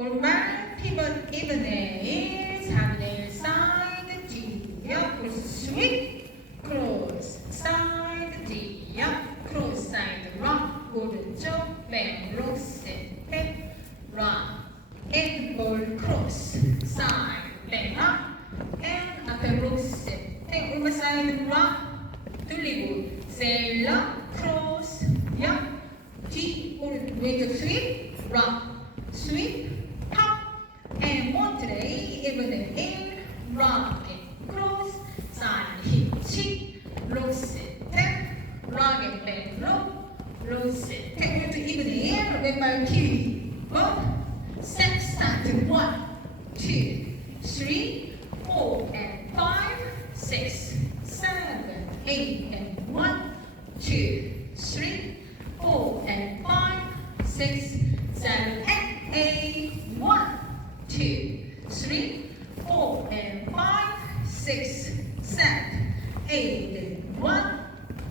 오른발 피벗 2분의 1, 4분의 1 사이드 뒤야 크로스 스윗 크로스 사이드 뒤야 크로스 사이드 락 오른쪽 백 로스 백 락 앤볼 크로스 사이드 백락 앤 앞에 로스 백 오른발 사이드 락 돌리고 셀러 크로스 야 뒤 오른 왼쪽 스윗 락 스윗 and one today, even in in, rock and cross, side hip cheek, loose tap, rock and back low, loose tap to even in, 왼발 키, up, step start to 1, 2, 3, 4 and 5, 6, 7, 8 and 1, 2, 3, 4 and 5, 6, 7 and 8, 1. 2, 3, 4 and 5, 6, 7, 8 and 1,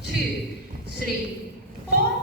2, 3, 4